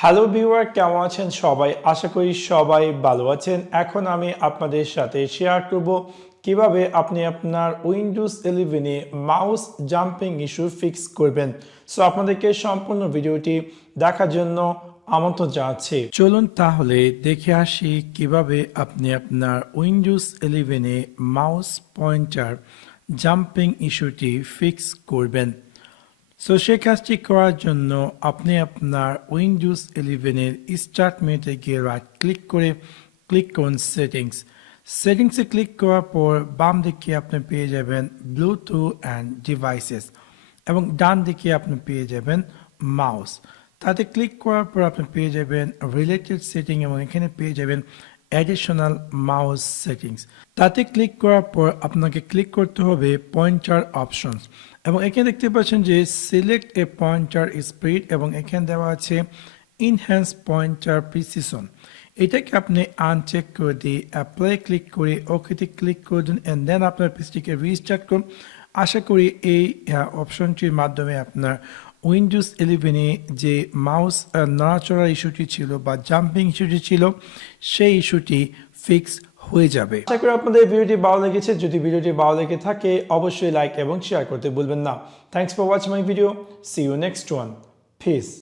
Hello viewer, কেমন আছেন সবাই? আশা করি সবাই ভালো আছেন। এখন আমি আপনাদের সাথে শেয়ার করব কিভাবে আপনি আপনার উইন্ডোজ 11 এ মাউস জাম্পিং ইস্যু ফিক্স করবেন। সো আপনাদেরকে সম্পূর্ণ ভিডিওটি দেখার জন্য আমন্ত্রণ জানাচ্ছি। চলুন তাহলে দেখে আসি কিভাবে আপনি আপনার উইন্ডোজ 11 এ মাউস পয়েন্টার জাম্পিং ইস্যুটি ফিক্স করবেন। সো সেই কাজটি করার জন্য আপনি আপনার উইন্ডোজ 11 এর স্টার্ট মেনুতে গিয়ে রাইট ক্লিক করে ক্লিক করুন সেটিংসে ক্লিক করার পর বাম দিকে আপনি পেয়ে যাবেন ব্লুটুথ অ্যান্ড ডিভাইসেস এবং ডান দিকে আপনি পেয়ে যাবেন মাউস। তাতে ক্লিক করার পর আপনি পেয়ে যাবেন রিলেটেড সেটিং এবং এখানে পেয়ে যাবেন অ্যাডিশনাল মাউস সেটিংস। তাতে ক্লিক করার পর আপনাকে ক্লিক করতে হবে পয়েন্টার অপশনস এবং এখানে দেখতে পাচ্ছেন যে সিলেক্ট এ পয়েন্টার স্পিড এবং এখানে দেওয়া আছে ইনহ্যান্স পয়েন্টার প্রিসিশন। এটাকে আপনি আনচেক করে দিয়ে অ্যাপ্লাই ক্লিক করে ওকেতে ক্লিক করে দিন অ্যান্ড দেন আপনার পিসিটিকে রিস্টার্ট করুন। আশা করি এই অপশনটির মাধ্যমে আপনার উইন্ডোজ 11-এ যে মাউস নড়াচড়ার ইস্যুটি ছিল বা জাম্পিং ইস্যুটি ছিল সেই ইস্যুটি ফিক্স হয়ে যাবে। আশা করি আপনাদের ভিডিওটি ভালো লেগেছে। যদি ভিডিওটি ভালো লেগে থাকে অবশ্যই লাইক এবং শেয়ার করতে ভুলবেন না। Thanks for watching my video. See you next one. Piece.